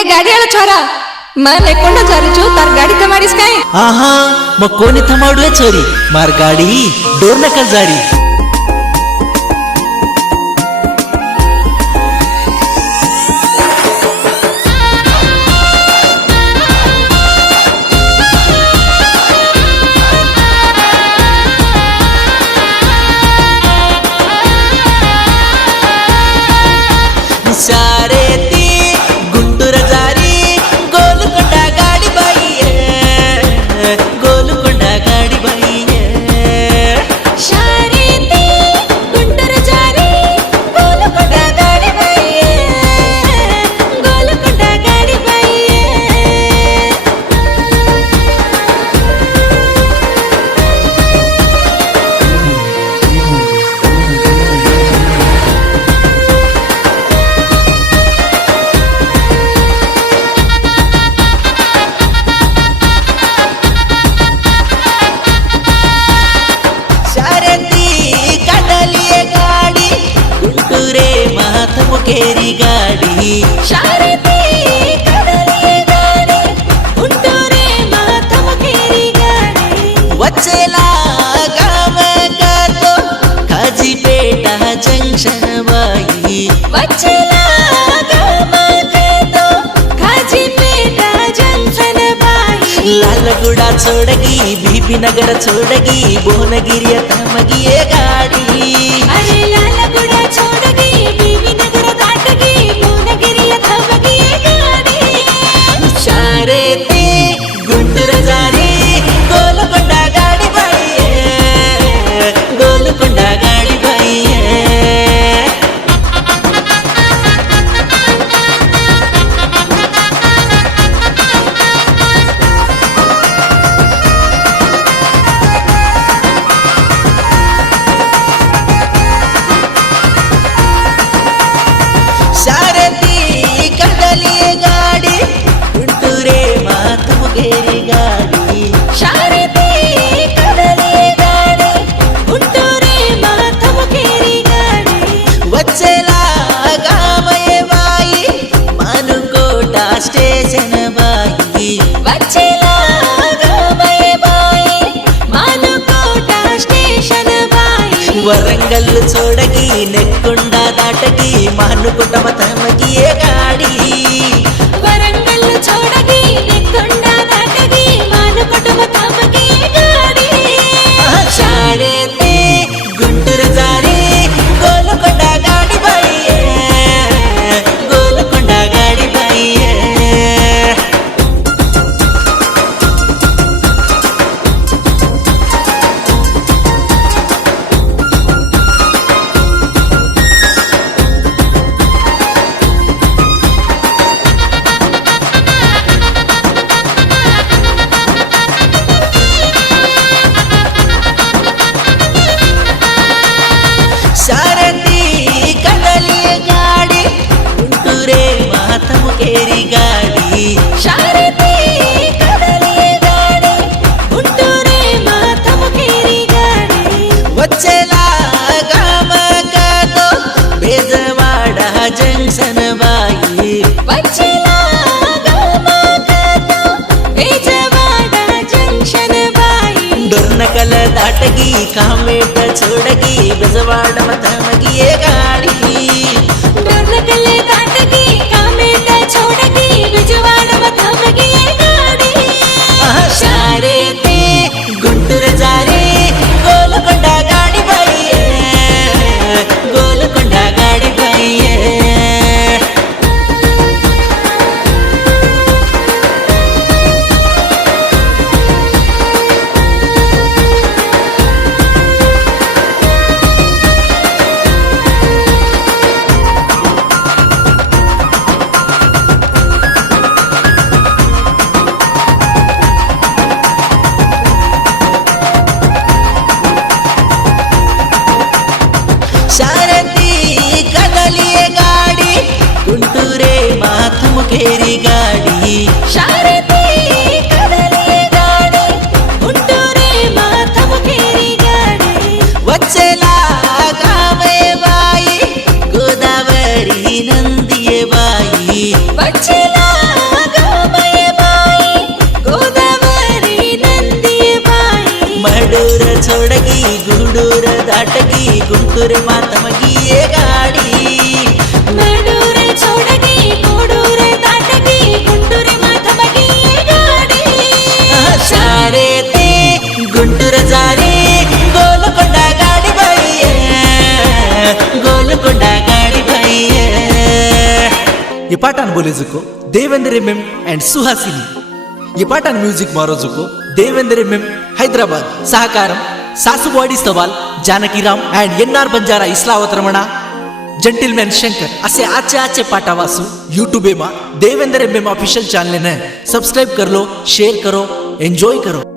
ए गाडी वाला छोरा मैंने कोंडा चारी छू तार गाड़ी थमारीस काय आहा मग कोणी थमावडूय चोरी मार गाडी डोर नकल जाडी सारे ती गुंटूर जारी गोलकोंडा गाडी बाई गोलकोंडा गाडी बाई शारे ती गुंटूर जारी गोलकोंडा गाडी बाई गोलकोंडा गाडी बाई केरी गाडी शारदी कदली गाडी गुंटूरे मातम केरी गाडी वचेला गाव गातो काजीपेटा जंक्शन बाई वचेला गाव गातो काजीपेटा जंक्शन बाई लालगुडा छोडगी बीबी नगर छोडगी भुवनगिरी तमगी गाडी अरे लालगुडा छोडगी बीबी नगर सारे ती गुंटूर जारी गोलकोंडा गाडी बाई गोलकोंडा गाडी बाई सारे ती कदली गाडी गुंटूरे मातम केरी गाडी शारदी कदली गाडी गुंटूरे मातम केरी गाडी वचेला गावये बाई मानुकोटा स्टेशन बाई वचेला गावये बाई मानुकोटा स्टेशन बाई वरंगल छोडगी नेक्कोंडा दाटगी मानुकोट मतमगी गाडी वरंगल छोडगी नेक्कोंडा दाटगी मानुकोट मतमगी गाडी शाळे ते गुंटूर जारी गोलकोंडा गाडी बाई गोलकोंडा गाडी बाई सारथी कदली गाडी गुंटूरे मातम केरी गाडी शारदी कदली गाडी गुंटूरे मातम केरी गाडी वचेला गाव गातो बेजवाडा जंक्शन बाई वचेला गाव गातो बेजवाडा जंक्शन बाई डोरनकल दाटगी कामेट छोडगी बेजवाड मतमगी गाडी डोरनकल दाटगी कामेट छोडगी बेजवाड मतमगी गाडी सारे ते गुंटूर जारी गोलकोंडा गाडी बाई गोलकोंडा गाडी बाई दाटगी गुंटूरे मातमगी ये गाडी मडूरे छोडगी कोडूरे दाटगी गुंटूरे माथमगी ये गाडी सारे ते गुंटूर जारे गोलकोंड गाडी भैया गोलकोंड गाडी भैया ये पाठान बोलेजुको देवेंद्र एम एंड सुहासिनी ये पाठान म्यूजिक मारोजुको देवेंद्र एम हैदराबाद सहकारम सासुवाडी सवाल जानकीराम एंड एनआर बंजारा इस्लावत रमणा जंटिलमैन शंकर असे आचे आचे पाटा वासू यूट्यूब में देवेंद्र एम ऑफिशियल चैनल ने सब्सक्राइब कर लो शेयर करो एंजॉय करो।